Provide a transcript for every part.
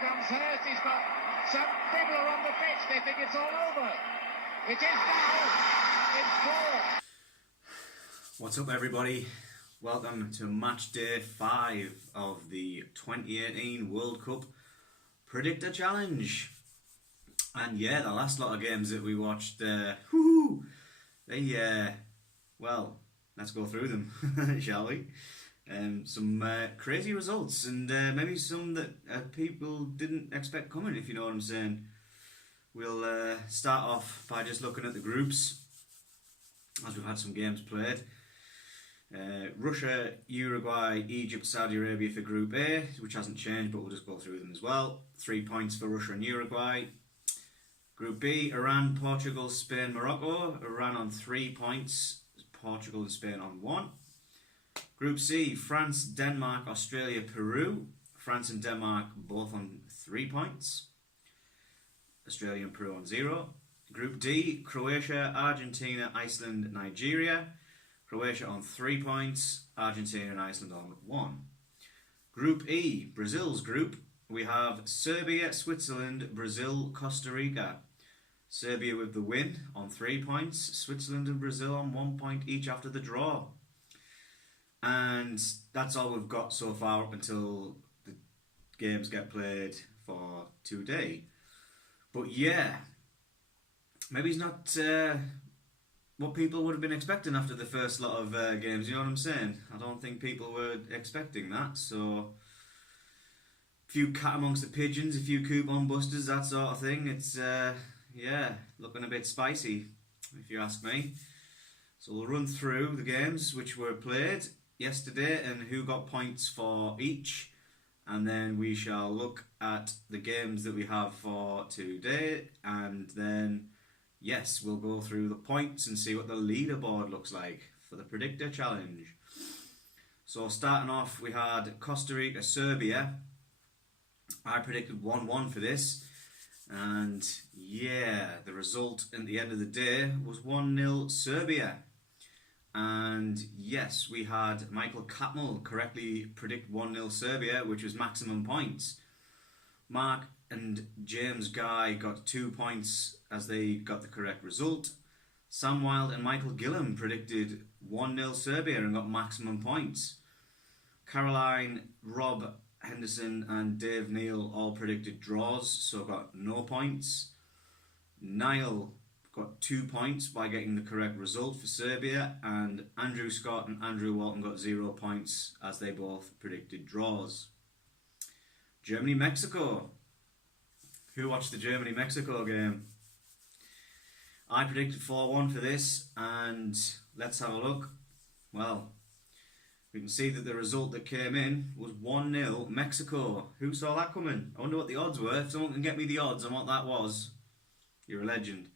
comes Hurst. He's got some people are on the pitch. They think it's all over. It is now in 4. What's up, everybody? Welcome to match day 5 of the 2018 World Cup Predictor Challenge. And yeah, the last lot of games that we watched, well, let's go through them, shall we? Some crazy results, and maybe some that people didn't expect coming, if you know what I'm saying. We'll start off by just looking at the groups, as we've had some games played. Russia, Uruguay, Egypt, Saudi Arabia for Group A, which hasn't changed, but we'll just go through them as well. 3 points for Russia and Uruguay. Group B, Iran, Portugal, Spain, Morocco. Iran on 3 points, Portugal and Spain on 1. Group C, France, Denmark, Australia, Peru. France and Denmark both on 3 points. Australia and Peru on 0. Group D, Croatia, Argentina, Iceland, Nigeria. Croatia on 3 points. Argentina and Iceland on 1. Group E, Brazil's group. We have Serbia, Switzerland, Brazil, Costa Rica. Serbia with the win on 3 points. Switzerland and Brazil on 1 point each after the draw. And that's all we've got so far up until the games get played for today. But yeah, maybe it's not what people would have been expecting after the first lot of games, you know what I'm saying? I don't think people were expecting that, so a few cat amongst the pigeons, a few coupon busters, that sort of thing. It's, looking a bit spicy, if you ask me. So we'll run through the games which were played yesterday and who got points for each, and then we shall look at the games that we have for today, and then yes, we'll go through the points and see what the leaderboard looks like for the Predictor Challenge. So starting off, we had Costa Rica, Serbia. I predicted 1-1 for this, and yeah, the result at the end of the day was 1-0 Serbia. And yes, we had Michael Catmull correctly predict 1-0 Serbia, which was maximum points. Mark and James Guy got 2 points as they got the correct result. Sam Wilde and Michael Gillam predicted 1-0 Serbia and got maximum points. Caroline, Rob Henderson and Dave Neal all predicted draws, so got no points. Niall got 2 points by getting the correct result for Serbia, and Andrew Scott and Andrew Walton got 0 points as they both predicted draws. Germany-Mexico. Who watched the Germany-Mexico game? I predicted 4-1 for this, and let's have a look. Well, we can see that the result that came in was 1-0 Mexico. Who saw that coming? I wonder what the odds were. If someone can get me the odds on what that was, you're a legend.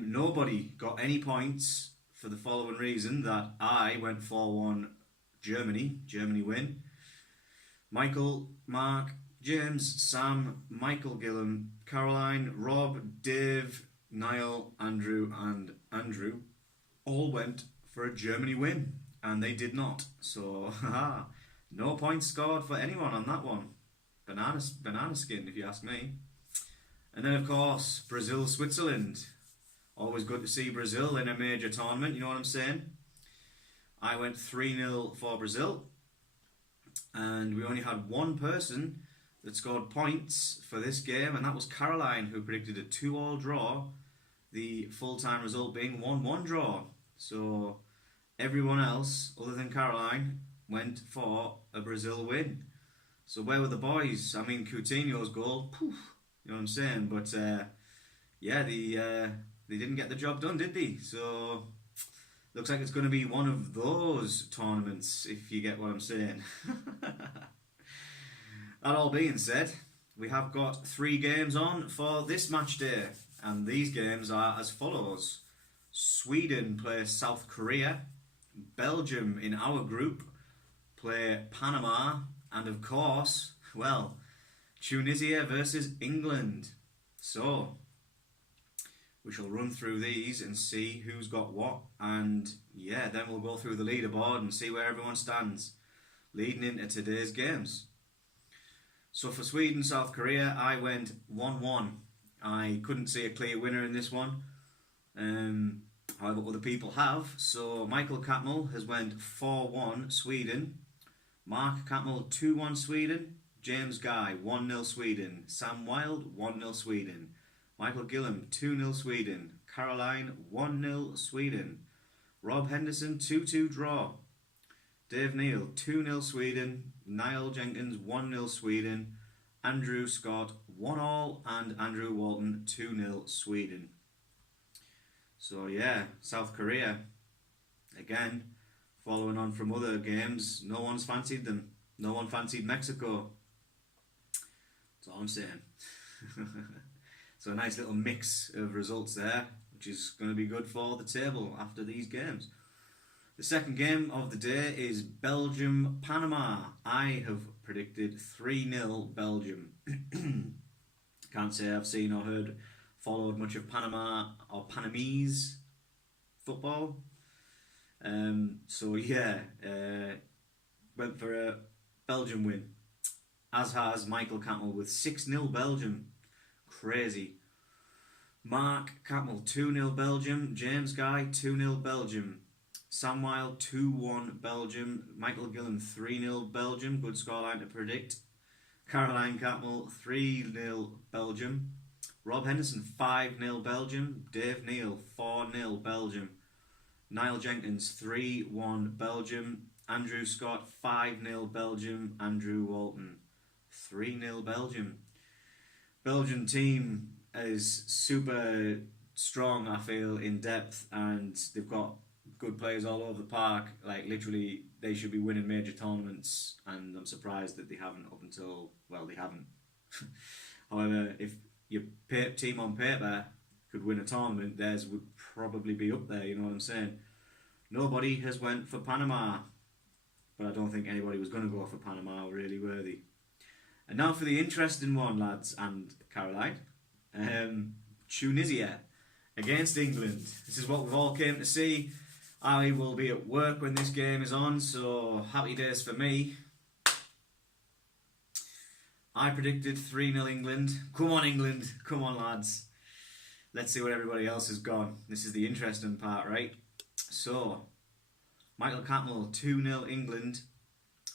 Nobody got any points for the following reason, that I went 4-1 Germany. Germany win. Michael, Mark, James, Sam, Michael Gillam, Caroline, Rob, Dave, Niall, Andrew and Andrew all went for a Germany win, and they did not. So, no points scored for anyone on that one. Banana skin, if you ask me. And then, of course, Brazil, Switzerland. Always good to see Brazil in a major tournament, you know what I'm saying? I went 3-0 for Brazil, and we only had one person that scored points for this game, and that was Caroline, who predicted a 2-2 draw, the full-time result being 1-1 draw. So everyone else, other than Caroline, went for a Brazil win. So where were the boys? I mean, Coutinho's goal, poof, you know what I'm saying? But they didn't get the job done, did they? So looks like it's going to be one of those tournaments, if you get what I'm saying. That all being said, we have got 3 games on for this match day, and these games are as follows. Sweden play South Korea, Belgium in our group play Panama, and of course, well, Tunisia versus England. So we shall run through these and see who's got what, and yeah, then we'll go through the leaderboard and see where everyone stands leading into today's games. So for Sweden, South Korea, I went 1-1. I couldn't see a clear winner in this one. However, other people have. So Michael Catmull has went 4-1 Sweden. Mark Catmull 2-1 Sweden. James Guy 1-0 Sweden. Sam Wilde 1-0 Sweden. Michael Gillam 2-0 Sweden. Caroline 1-0 Sweden. Rob Henderson 2-2 draw. Dave Neal 2-0 Sweden. Niall Jenkins 1-0 Sweden. Andrew Scott 1-all and Andrew Walton 2-0 Sweden. So yeah, South Korea, again, following on from other games, no one's fancied them. No one fancied Mexico. That's all I'm saying. So a nice little mix of results there, which is going to be good for the table after these games. The second game of the day is Belgium-Panama. I have predicted 3-0 Belgium. Can't say I've seen or followed much of Panama or Panamese football. So yeah, went for a Belgium win. As has Michael Catmull with 6-0 Belgium. Crazy. Mark Catmull 2-0 Belgium. James Guy 2-0 Belgium. Sam Wilde 2-1 Belgium. Michael Gillan 3-0 Belgium. Good scoreline to predict. Caroline Catmull 3-0 Belgium. Rob Henderson 5-0 Belgium. Dave Neal 4-0 Belgium. Niall Jenkins 3-1 Belgium. Andrew Scott 5-0 Belgium. Andrew Walton 3-0 Belgium. Belgian team is super strong, I feel, in depth, and they've got good players all over the park. Like, literally, they should be winning major tournaments, and I'm surprised that they haven't up until, well, they haven't. However, if your team on paper could win a tournament, theirs would probably be up there, you know what I'm saying? Nobody has went for Panama, but I don't think anybody was going to go for Panama, really, were they? And now for the interesting one, lads and Caroline. Tunisia against England. This is what we've all came to see. I will be at work when this game is on, so happy days for me. I predicted 3-0 England. Come on, England. Come on, lads. Let's see what everybody else has gone. This is the interesting part, right? So, Michael Catmull, 2-0 England.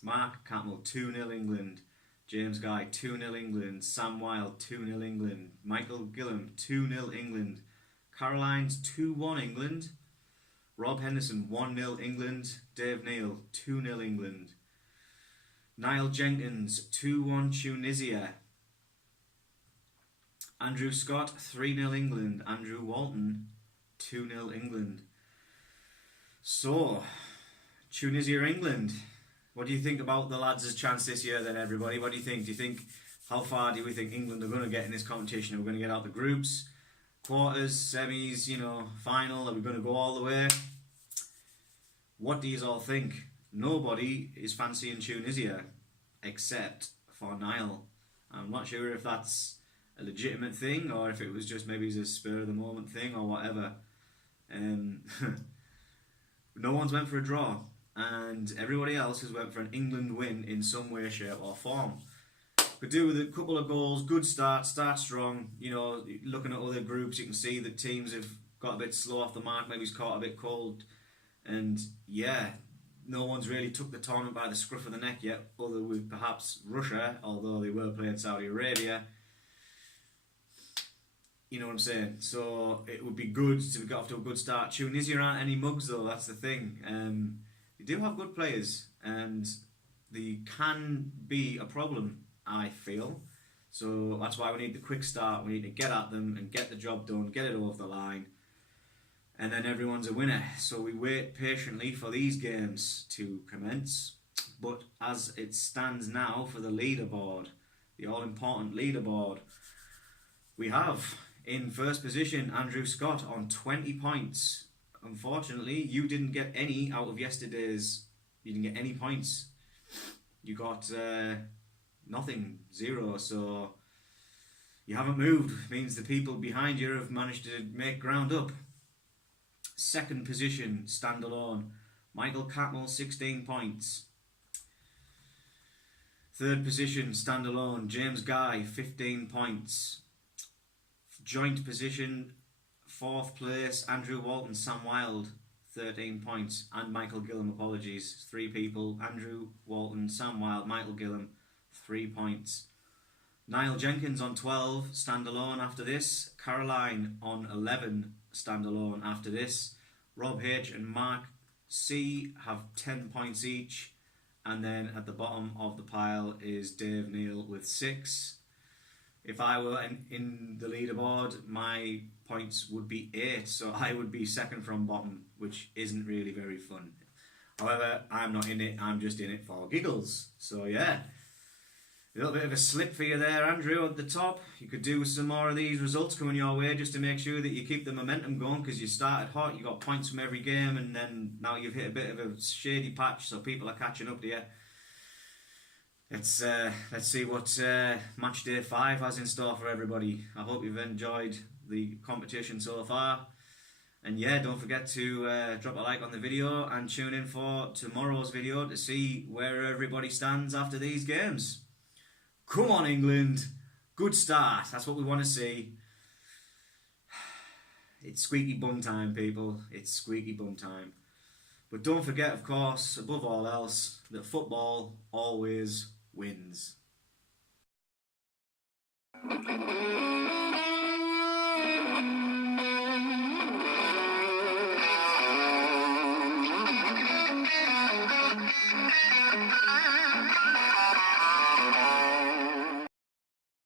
Mark Catmull, 2-0 England. James Guy, 2-0 England. Sam Wilde, 2-0 England. Michael Gillam, 2-0 England. Caroline's 2-1 England. Rob Henderson, 1-0 England. Dave Neal, 2-0 England. Niall Jenkins, 2-1 Tunisia. Andrew Scott, 3-0 England. Andrew Walton, 2-0 England. So, Tunisia, England. What do you think about the lads' chance this year then, everybody? What do you think? Do you think, how far do we think England are going to get in this competition? Are we going to get out the groups, quarters, semis, final? Are we going to go all the way? What do you all think? Nobody is fancying Tunisia except for Niall. I'm not sure if that's a legitimate thing or if it was just maybe a spur of the moment thing or whatever. No one's went for a draw, and everybody else has went for an England win in some way, shape or form. Could do with a couple of goals, good start strong. Looking at other groups, you can see that teams have got a bit slow off the mark, maybe it's caught a bit cold. And yeah, no one's really took the tournament by the scruff of the neck yet, other with perhaps Russia, although they were playing Saudi Arabia. You know what I'm saying? So it would be good to get off to a good start. Tunisia aren't any mugs though, that's the thing. They do have good players, and they can be a problem, I feel. So that's why we need the quick start. We need to get at them and get the job done, get it over the line, and then everyone's a winner. So we wait patiently for these games to commence. But as it stands now for the leaderboard, the all-important leaderboard, we have in first position Andrew Scott on 20 points. Unfortunately, you didn't get any out of yesterday's. You didn't get any points. You got nothing, 0. So you haven't moved. It means the people behind you have managed to make ground up. Second position, standalone, Michael Catmull, 16 points. Third position, standalone, James Guy, 15 points. Joint position, fourth place, Andrew Walton, Sam Wilde, 13 points. And Michael Gillum, apologies. 3 people, Andrew Walton, Sam Wilde, Michael Gillum, 3 points. Niall Jenkins on 12, standalone after this. Caroline on 11, standalone after this. Rob H and Mark C have 10 points each. And then at the bottom of the pile is Dave Neal with 6. If I were in the leaderboard, my points would be 8, so I would be second from bottom, which isn't really very fun. However, I'm not in it, I'm just in it for giggles. So yeah, a little bit of a slip for you there, Andrew, at the top. You could do some more of these results coming your way just to make sure that you keep the momentum going, because you started hot, you got points from every game, and then now you've hit a bit of a shady patch, so people are catching up to you. Let's see what Matchday 5 has in store for everybody. I hope you've enjoyed the competition so far. And yeah, don't forget to drop a like on the video and tune in for tomorrow's video to see where everybody stands after these games. Come on, England. Good start. That's what we want to see. It's squeaky bum time, people. It's squeaky bum time. But don't forget, of course, above all else, that football always wins.